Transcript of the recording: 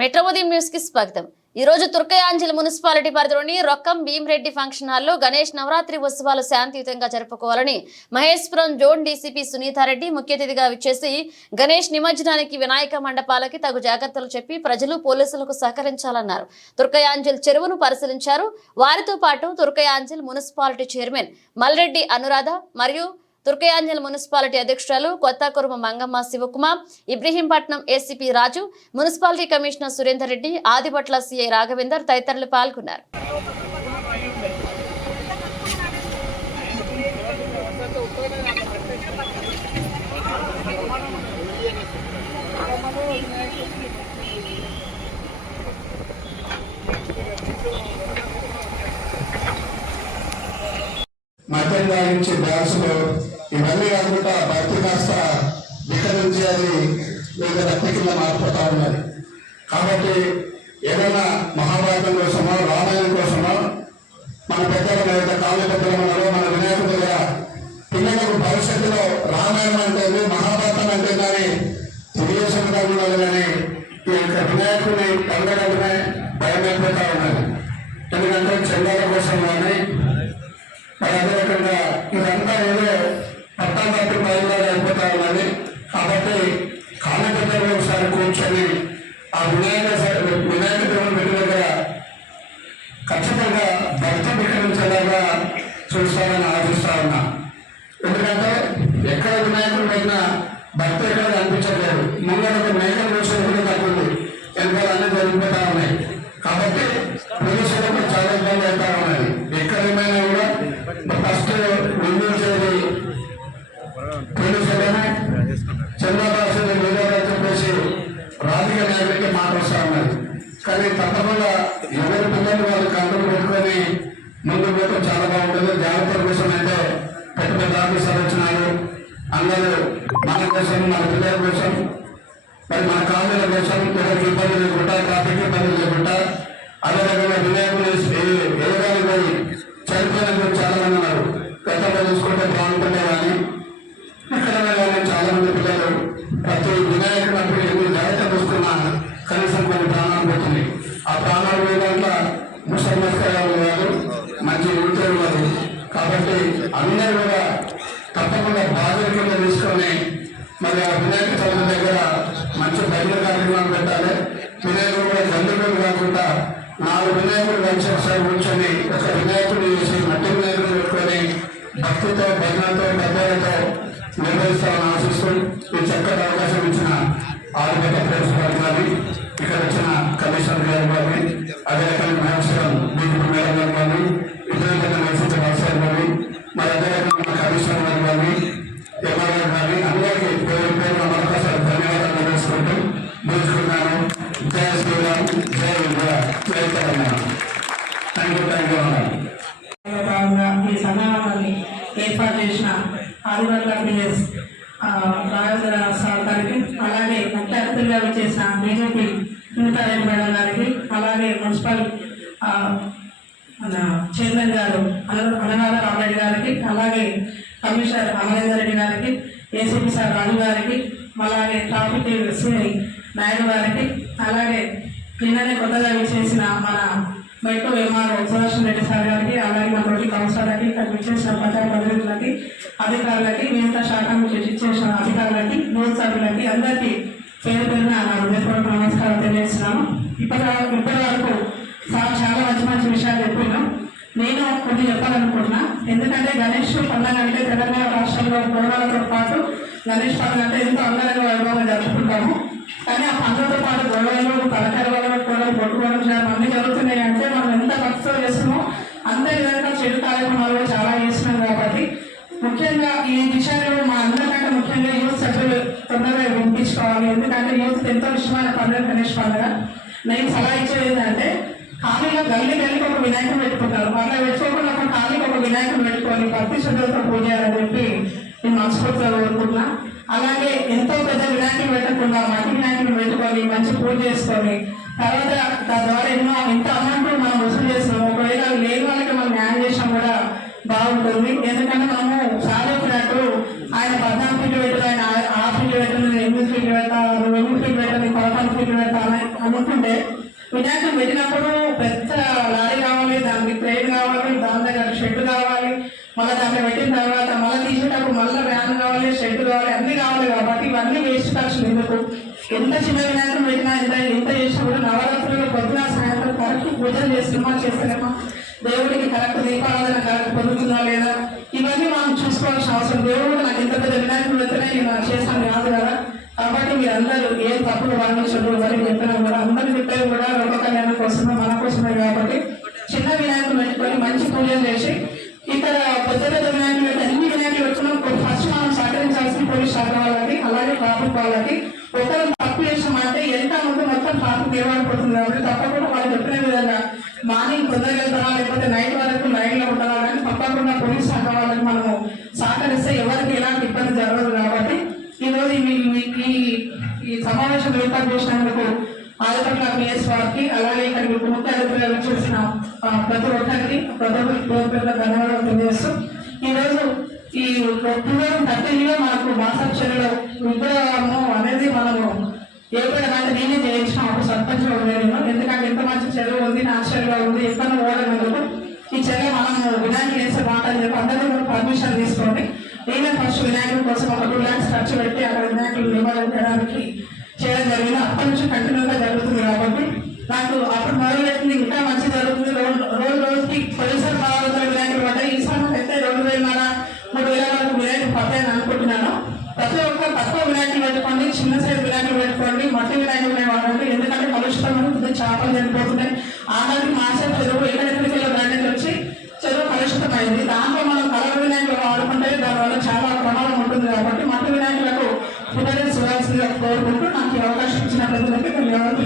Metro ఉదయం న్యూస్కి స్వాగతం. ఈ రోజు తుర్కయాంజల్ మున్సిపాలిటీ పరిధిలోని రొక్కం భీమరెడ్డి ఫంక్షన్ హాల్లో గణేష్ నవరాత్రి ఉత్సవాలు శాంతియుతంగా జరుపుకోవాలని మహేశ్వరం జోన్ డీసీపీ సునీతారెడ్డి ముఖ్య అతిథిగా విచ్చేసి గణేష్ నిమజ్జనానికి వినాయక మండపాలకి తగు జాగ్రత్తలు చెప్పి ప్రజలు పోలీసులకు సహకరించాలన్నారు. తుర్కయాంజల్ చెరువును పరిశీలించారు. వారితో పాటు తుర్కయాంజల్ మున్సిపాలిటీ చైర్మన్ మల్రెడ్డి అనురాధ మరియు తుర్కయాంజల్ మున్సిపాలిటీ అధ్యక్షురాలు Kothakuruma Mangamma Shivakumar Ibrahimpatnam ACP Raju municipality commissioner Surender Reddy Adibatla CI Raghavender తదితరులు పాల్గొన్నారు. మద్యం నుంచి డ్యాన్సులు ఇవన్నీ కాకుండా భక్తి కాస్త వికరించి అది వివిధ రక్తి కింద మారిపోతా ఉన్నది. కాబట్టి ఏదైనా మహాభారతం కోసమో రామాయణం కోసమో మన పెద్దల లేదా కాళ్ళ పెద్దల మన వినాయకుడిగా పిల్లలకు భవిష్యత్తులో రామాయణం అంటే మహాభారతం అంటే కానీ తెలియకుండా ఉన్నది కానీ ఈ యొక్క వినాయకుడిని పండగలనే భయం అయిపోతా ఉన్నది. ఎందుకంటే చందాల కోసం కానీ భక్తి ఎక్కడ కనిపించట్లేదు. ముందు మేఘం మేకలు చూసే కూడా తగ్గింది? వెనకాల అన్ని జరిగిపోతా ఉన్నాయి. కాబట్టి పోలీసులకు చాలా ఇబ్బంది అవుతా ఉన్నాయి. ఎక్కడ ఏమైనా కూడా ఫస్ట్ నిర్మించేది పోలీసులను చంద్రబాబు మీడియాలో చెప్పేసి రాజకీయ నాయకుడికి మాట వస్తా ఉన్నది కానీ తప్పకుండా ఎవరి పిల్లలు వాళ్ళు కంట్రోల్ పెట్టుకొని ముందు పోతే చాలా బాగుంటుంది. జాగ్రత్త కోసం అయితే పెద్ద పెద్ద ఆఫీసర్లు వచ్చినారు అందరూ మన కోసం మన పిల్లల కోసం మరి మన కాలనీల కోసం ఎవరికి ఇబ్బంది లేకుండా ట్రాఫిక్ ఇబ్బంది లేకుండా అదే రకంగా వినాయకులు ఏ- ఏ చనిపోయిన చాలా మంది ఉన్నారు. గతంలో చూసుకుంటే బాగుంటుండే కానీ ఇక్కడ వెళ్ళాలని చాలా మంది పిల్లలు ప్రతి వినాయకుడు అప్పుడు ఎన్ని జాగ్రత్త చూసుకున్నా కనీసం కొన్ని ప్రాణాలు పోతుంది ఆ ప్రాణాలు పోయేదాంట్లో ముసలిమస్కారాలు కాదు మంచి నృత్యాలు కాదు కాబట్టి అందరూ కూడా తప్పకుండా బాధ్యత కింద తీసుకొని మరి ఆ వినాయక చవితి దగ్గర మంచి భజన కార్యక్రమాలు పెట్టాలి. వినాయకుడు కూడా గందరగోళం కాకుండా నాలుగు వినాయకుడు కలిసి ఒకసారి కూర్చొని ఒక వినాయకుడు చేసి మట్టి వినాయకుడు పెట్టుకొని భక్తితో భజనతో పెద్దలతో నిర్వహిస్తామని ఆశిస్తూ ఈ చక్కటి అవకాశం ఇచ్చిన ఆర్థిక ప్రిన్సిపాల్ గారి ఇక్కడ వచ్చిన కమిషనర్ గారు గారిని అదే రకంగా మహేశ్వరం బీజేపీ మేడం గారు కానీ ఇతర నరసింహ రాజశేఖర్ గారి మరి అదే రకంగా కమిషనర్ గారు కానీ ఎంఆర్ఓ గారి అందరికీ పేరు పేరు మరొకసారి ధన్యవాదాలు తెలియజేసుకుంటూ ముగించుకున్నాను జై శ్రీరామ్ జై విజయ జై Telangana thank you thank you అన్నారు భాగంగా ఈ సమావేశాన్ని ఏర్పాటు చేసిన ఆదివాట్ల పిఎస్ రాజేంద్ర సార్ గారికి అలాగే ముఖ్య అతిథిగా చేసిన బీజేపీ సునీతారెడ్డి మేడం గారికి అలాగే మున్సిపల్ మన చైర్మన్ గారు అన- అనురాధ రామరెడ్డి గారికి అలాగే కమిషనర్ అమరేందర్ రెడ్డి గారికి ఏసీపీ సార్ రాజు గారికి అలాగే ట్రాఫిక్ సిఐ నాయుడు గారికి అలాగే నిన్ననే కొత్తగా విచ్చేసిన మన metro MRO Sudarshan Reddy sir గారికి అలాగే మన రోడ్డు కౌన్సిలర్లకి ఇక్కడ విచ్చేసిన ప్రచార ప్రతినిధులకి అధికారులకి మిగతా శాఖ నుంచి ఇచ్చేసిన అధికారులకి బోర్డు సభ్యులకి అందరికీ పేరు పేరున నా హృదయపూర్వక నమస్కారం తెలియజేస్తున్నాను. ఇప్పటి ఇప్పటి వరకు సార్ చాలా మంచి మంచి విషయాలు చెప్పినాం నేను కొన్ని చెప్పాలనుకుంటున్నా. ఎందుకంటే గణేష్ పండుగ అంటే తెలంగాణ రాష్ట్రంలో గొడవలతో పాటు గణేష్ పండుగ అంటే ఎంతో అందంగా వైభవం కానీ ఆ పండుగతో పాటు గొడవలు తలకర గొడవలు కూడా కొట్టుకోవడం అన్ని జరుగుతున్నాయి అంటే మనం ఎంత భక్తితో చేస్తున్నామో అంతే విధంగా చెడు కార్యక్రమాలు చాలా చేస్తున్నాం కాబట్టి ముఖ్యంగా ఈ విషయంలో మా అందరికంటే ముఖ్యంగా యూత్ సభ్యులు తొందరగా వినిపించుకోవాలి. ఎందుకంటే యూత్ ఎంతో ఇష్టమైన పండుగ గణేష్ పండుగ. నేను సలహా ఇచ్చేది ఏంటంటే ఖాళీలో గల్లి గల్లికి ఒక వినాయకుడు పెట్టుకుంటారు. అట్లా పెట్టుకోకుండా ఒక ఖాళీకి ఒక వినాయకుడు పెట్టుకొని భక్తి శ్రద్ధలతో పూజ చేయాలని చెప్పి నేను మనస్ఫూర్తిగా కోరుకుంటున్నాను అలాగే ఎంతో పెద్ద వినాయకుడు పెట్టకుండా మట్టి వినాయకుడు పెట్టుకొని మంచి పూజ చేసుకొని తర్వాత దాని ద్వారా ఎన్నో ఎంత అమౌంట్ మనం వసూలు చేస్తాం ఒకవేళ లేని వాళ్ళకి మనం న్యాయం చేసినా కూడా బాగుంటుంది. ఎందుకంటే మనము చాలా ఆయన పద్నాలుగు ఫీట్లు పెట్టారు ఆయన ఆ ఫీట్లు పెట్టాలి ఎనిమిది ఫీట్లు పెట్టాలి ఎనిమిది ఫీట్లు పెట్టాలి పదకొండు ఫీట్లు పెట్టాలని అనుకుంటే వినాయకుడు పెట్టినప్పుడు పెద్ద లారీ కావాలి దానికి ట్రైన్ కావాలి దాని దగ్గర షెడ్ కావాలి మళ్ళీ దాంట్లో పెట్టిన తర్వాత మళ్ళీ తీసేటప్పుడు మళ్ళీ వ్యాన్ కావాలి షెడ్ కావాలి కావాలి కాబట్టి ఇవన్నీ వేస్ట్ ఖర్చులు ఎందుకు? ఎంత శివ వినాయకం పెట్టినా ఎంత ఎంత చేసినా కూడా నవరాత్రులు పొద్దున సాయంత్రం కరెక్ట్ పూజలు చేస్తున్నామా చేస్తున్నామా దేవుడికి కరెక్ట్ దీపారాధన కరెక్ట్ పొందుతుందా లేదా? ఇవన్నీ మనం చూసుకోవాల్సిన అవసరం. దేవుడు నాకు ఇంత పెద్ద వినాయకుడు పెడితేనే నేను చేస్తాను కాదు కదా. కాబట్టి మీరందరూ ఏం తప్పులు వర్ణించదు అని చెప్పిన కూడా అందరూ చెప్పేది కూడా లోక కళ్యాణం కోసమే మన కోసమే కాబట్టి చిన్న వినాయకులు పెట్టుకొని మంచి పూజలు చేసి ఇక్కడ పెద్ద పెద్ద వినాయకులు పెట్టి అన్ని వినాయకులు పెట్టుకున్నాం ఫస్ట్ మనం సహకరించాల్సిన పోలీస్ శాఖ వాళ్ళకి అలాగే ట్రాఫిక్ వాళ్ళకి ఒకరు తప్పు చేసామంటే ఎంత ముందు మొత్తం ట్రాఫిక్ పడుతుంది కాబట్టి తప్పకుండా వాళ్ళు చెప్పిన విధంగా మార్నింగ్ తొందరగా వెళ్తారా లేకపోతే నైట్ వరకు లైన్లో ఉంటారా? కానీ తప్పకుండా పోలీస్ శాఖ వాళ్ళకి మనము సహకరిస్తే ఎవరికి ఎలాంటి ఇబ్బంది జరగదు కాబట్టి ఈరోజు మీ- ఈ ఈ సమావేశం ఏర్పాటు చేసినందుకు ఆదిపట్ల పిఎస్ వారికి అలాగే ఇక్కడికి ముఖ్య అధికారులు చేసిన ప్రతి ఒక్కరికి ప్రతి ధన్యవాదాలు తెలియజేస్తూ ఈరోజు ఈ పూర్వం థర్టీలో మనకు మాసాక్షరిలో ఉపయోగము అనేది మనము ఏర్పడమంటే నేనే చేయించిన అప్పుడు సర్పంచ్ లేదు ఎందుకంటే ఎంత మంచి చెరువు ఉంది నాశ్చర్యంగా ఉంది ఇబ్బంది ఓడనందుకు ఈ చెరువు మనం వినాయకుడు వేసే మాట అని చెప్పి అందరూ కూడా పర్మిషన్ తీసుకోండి. నేనే ఫస్ట్ వినాయకుడి కోసం ఒక టూ ల్యాక్స్ ఖర్చు పెట్టి అక్కడ వినాయకులు నివారణ చేయడానికి చేయడం జరిగింది. అప్పటి నుంచి కంటిన్యూగా జరుగుతుంది కాబట్టి నాకు అప్పుడు మొదలెట్టింది ఇంకా మంచి జరుగుతుంది. రోజు రోజు రోజుకి పరిసర భారత పెట్టుకోండి చిన్న సైజు వినాయకులు పెట్టుకోండి మట్టి వినాయకులు వాడండి ఎందుకంటే కలుషితం ఉంటుంది చేపలు చనిపోతున్నాయి. ఆనాటి మాసే చెరువు ఎక్కడెక్కడికి వెళ్ళి బ్రాండెడ్ వచ్చి చెరువు కలుషితమైంది దాంట్లో మనం కలర్ వినాయకులు వాడుకుంటే దానివల్ల చాలా ప్రమాదం ఉంటుంది కాబట్టి మట్టి వినాయకులకు పునరుద్ధరించవలసిందిగా కోరుకుంటూ నాకు ఈ అవకాశం ఇచ్చిన ప్రజలకి ధన్యవాదాలు